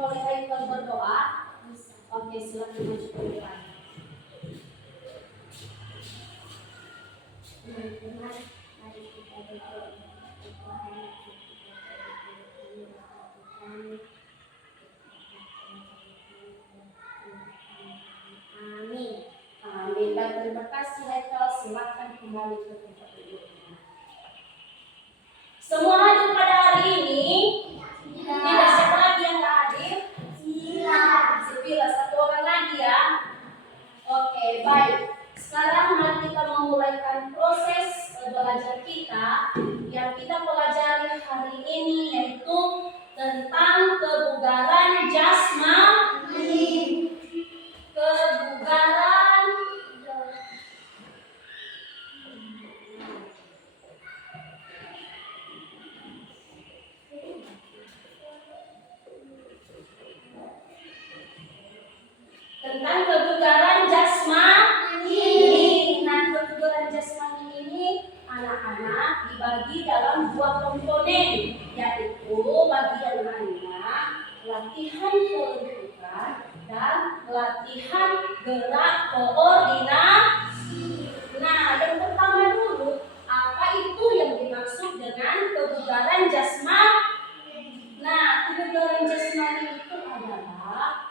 oleh Haikal berdoa? Oke, silakan maju ke depan. Mari kita berdoa. Amin. Amin. Baik, terima kasih Haikal. Silakan kembali ke tempat duduknya. Semua hadir pada hari ini? Tidak, siapa lagi yang tak hadir? Sila, satu orang lagi ya. Oke, baik. Sekarang mari kita memulaikan proses belajar kita yang kita pelajari hari ini, yaitu tentang kebugaran jasmani. Kebugaran tentang kebugaran jasmani. Nah, kebugaran jasmani ini anak-anak dibagi dalam dua komponen, yaitu bagian mana latihan kelenturan dan latihan gerak koordinasi. Nah, yang pertama dulu, apa itu yang dimaksud dengan kebugaran jasmani? Nah, kebugaran jasmani itu adalah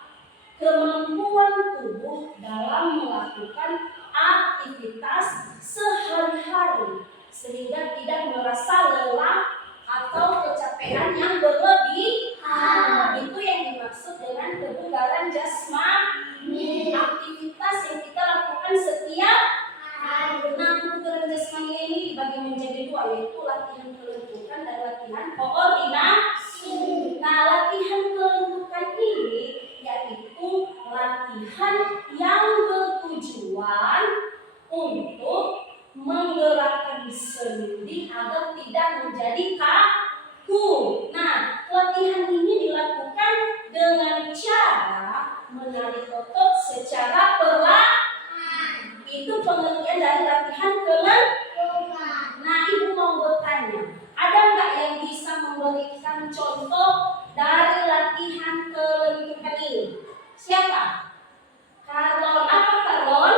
kemampuan tubuh dalam melakukan aktivitas sehari-hari sehingga tidak merasa lelah atau kecapean yang berlebihan. Itu yang dimaksud dengan kebugaran jasmani. Aktivitas yang kita lakukan setiap hari. Nah, kebugaran jasmani ini dibagi menjadi dua, yaitu latihan kelenturan dan latihan koordinasi. Nah, latihan kelenturan ini yaitu latihan yang bertujuan untuk menggerakkan sendi agar tidak menjadi kaku. Nah, latihan ini dilakukan dengan cara menarik otot secara perlahan. Itu pengertian dari latihan kelenturan. Nah, ibu mau bertanya, ada nggak yang bisa memberikan contoh dari latihan kelenturan ini? Siapa? Karlon. Apa Karlon?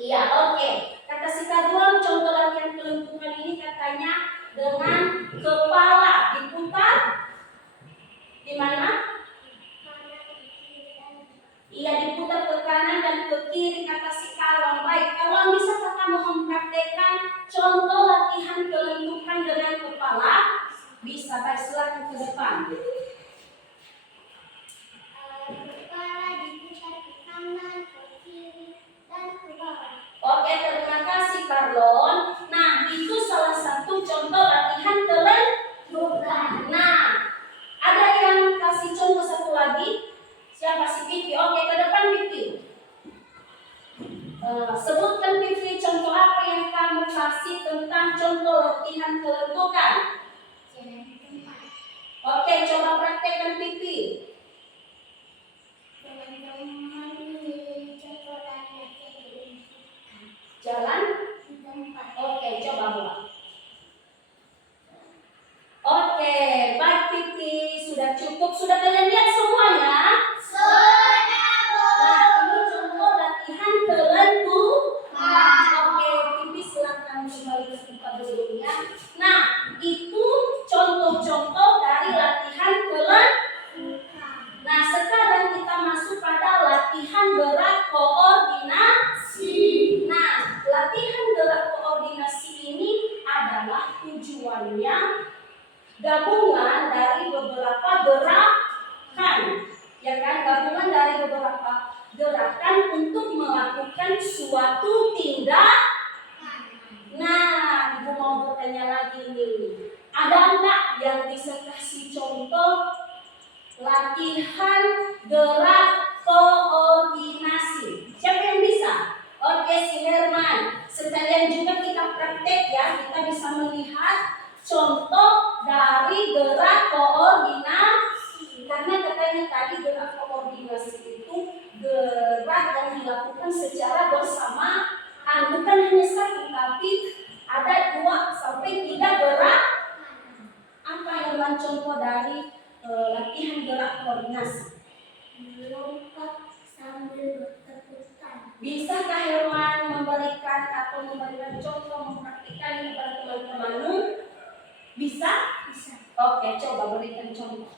Iya, oke. Kata si Karlon, contoh latihan kelenturan ini katanya dengan kepala diputar. Di mana? Iya, diputar ke kanan dan ke kiri, kata si Karlon. Baik, Karlon, bisakah kamu mempraktekkan contoh latihan kelenturan dengan kepala? Bisa, baik, silakan ke depan. Kepala diputar ke kanan, ke kiri, dan ke bawah. Oke, terima kasih Karlon. Nah, itu salah satu contoh latihan kelenturan. Nah, ada yang kasih contoh satu lagi? Siapa si Pipi? Oke, ke depan Pipi. Sebutkan Pipi contoh apa yang kamu kasih tentang contoh latihan kelenturan. Oke, coba praktekkan Pipi. Jalan? Oke, coba buat. Oke, baik Pipi, sudah cukup. Sudah kalian lihat semuanya? Sudah, Bu. Nah, ini contoh latihan kelenturan. Oke, Pipi silakan kembali ke tempat duduknya. Nah, itu contoh-contoh dari latihan kelenturan. Nah, sekarang kita masuk pada latihan gerak koordinasi. Nah, latihan gerak koordinasi ini adalah tujuannya gabungan dari beberapa gerakan, ya kan? Gabungan dari beberapa gerakan untuk melakukan suatu tindakan. Nah, ibu mau bertanya lagi nih, ada nggak yang bisa kasih contoh latihan gerak koordinasi? Siapa yang bisa? Oke, si Herman. Sekalian juga kita praktek ya, kita bisa melihat contoh dari gerak koordinasi. Karena katanya tadi gerak koordinasi itu gerak yang dilakukan secara bersamaan, bukan hanya satu, tapi ada 2 sampai 3 gerak. Apa yang dengan contoh dari latihan gerak koordinasi. Melompat sambil bertepuk. Bisakah Herman memberikan contoh mempraktikkan kepada teman-temanmu? Bisa? Bisa. Oke, coba berikan contoh.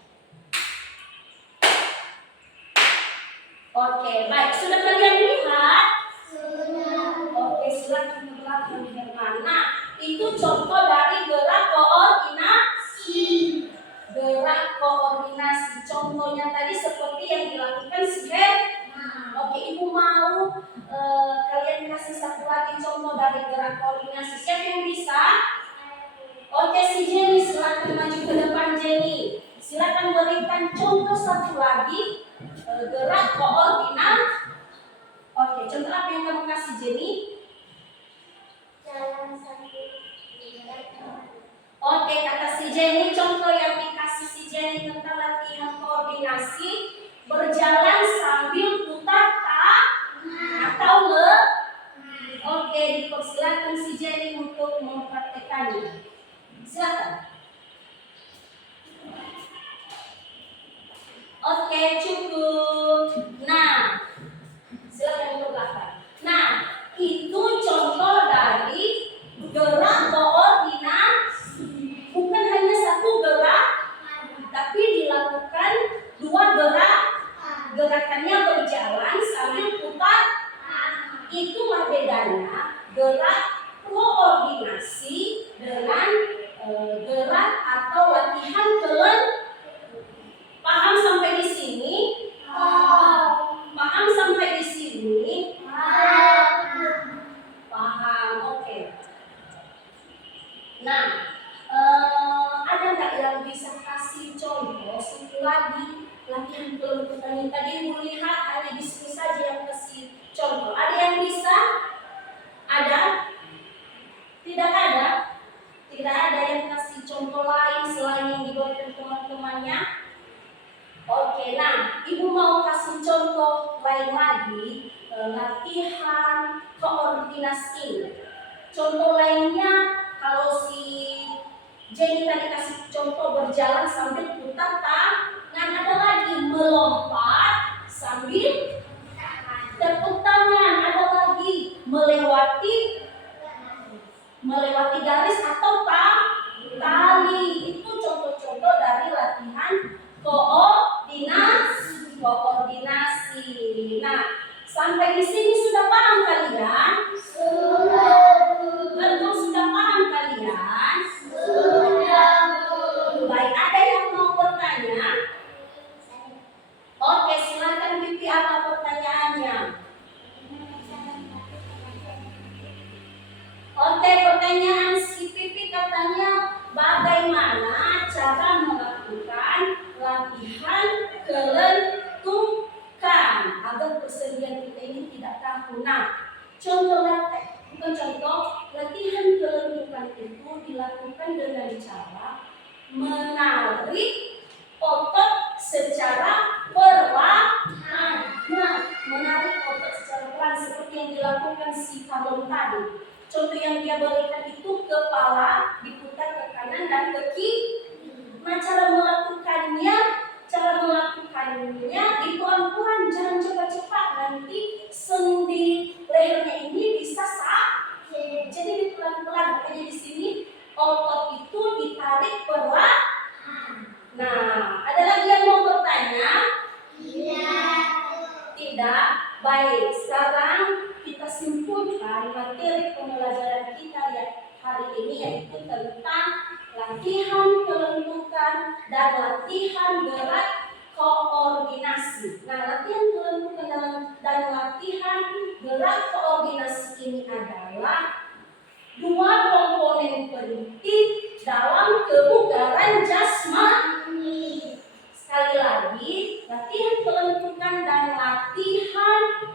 Oke, baik. Sudah kalian lihat? Sudah. Oke, silakan ke belakang Herman. Nah, itu contoh dari gerak koordinasi. Gerak koordinasi. Contohnya tadi seperti yang dilakukan si Herman. Oke, Ibu mau kalian kasih satu lagi contoh dari gerak koordinasi. Siapa yang bisa? Oke, si Jenny, silakan maju ke depan Jenny. Silakan berikan contoh satu lagi gerak koordinasi. Oke, contoh apa yang kamu kasih Jenny? Jalan sambil bergerak. Oke, kata si Jenny, contoh yang dikasih si Jenny tentang latihan koordinasi berjalan sambil putar atau Oke, dipersilakan si Jenny untuk mempraktekannya. Silakan. Oke, cukup. Nah, silakan ke belakang. Nah, itu contoh dari gerak koordinasi. Bukan hanya satu gerak, tapi dilakukan dua gerak. Gerakannya berjalan sambil putar. Itulah bedanya gerak koordinasi dengan gerak atau latihan Paham sampai di sini? Paham sampai di sini? Paham, oke. Nah, ada nggak yang bisa kasih contoh satu lagi latihan kelembutan? Tadi Ibu lihat hanya di sini saja yang kasih contoh. Ada yang bisa? Ada? Tidak ada? Tidak ada yang kasih contoh lain selain yang diberikan teman-temannya? Oke, nah Ibu mau kasih contoh lain lagi latihan koordinasi. Contoh lainnya kalau si Jenny tadi kasih contoh berjalan sambil putar tangan, ada lagi melompat sambil tepuk tangan, ada lagi melewati garis atau tali. Itu contoh-contoh dari latihan koordinasi. Nah, sampai di sini sudah paham kalian? Betul, sudah paham kalian? Baik, ada yang mau bertanya? Oke, silakan Pipi, apa pertanyaannya? Oke, pertanyaan si Pipi katanya bagaimana cara melakukan latihan kelentukan agar persediaan kita ini tidak kaku. Nah, latihan kelentukan itu dilakukan dengan cara menarik otot secara perlahan. Nah, menarik otot secara perlahan seperti yang dilakukan si Karlon tadi. Contoh yang dia berikan itu kepala diputar ke kanan dan ke kiri. Nah, cara melakukannya di pelan-pelan, jangan cepat-cepat, nanti sendi lehernya ini bisa sakit. Jadi di pelan-pelan, makanya di sini otot itu ditarik perlahan. Nah, ada lagi yang mau bertanya? Tidak. Baik, sekarang kita simpulkan materi pembelajaran kita hari ini, yaitu tentang latihan kelentukan dan latihan gerak koordinasi. Nah, latihan kelentukan dan latihan gerak koordinasi ini adalah dua komponen penting dalam kebugaran jasmani. Sekali lagi, latihan kelentukan dan latihan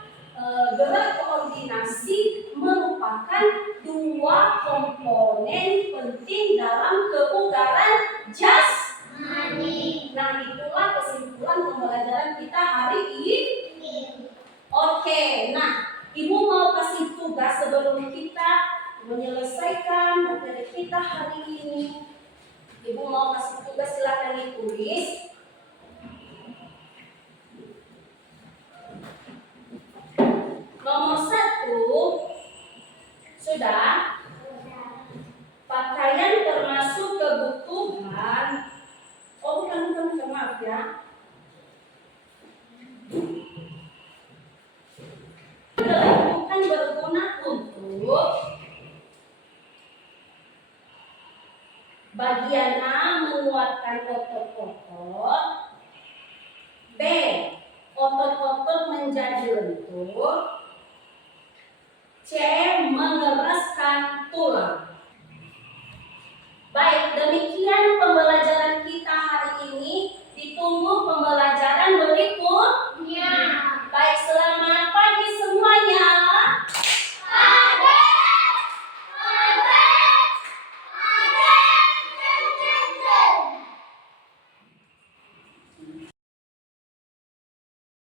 gerak koordinasi merupakan dua komponen penting dalam kebugaran jasmani. Nah, itulah kesimpulan pembelajaran kita hari ini. Oke, nah Ibu mau kasih tugas sebelum kita menyelesaikan materi kita hari ini. Ibu mau kasih tugas ya. Itu kan berguna untuk bagian A menguatkan otot-otot, B otot-otot menjadi lentur, C mengeraskan tulang.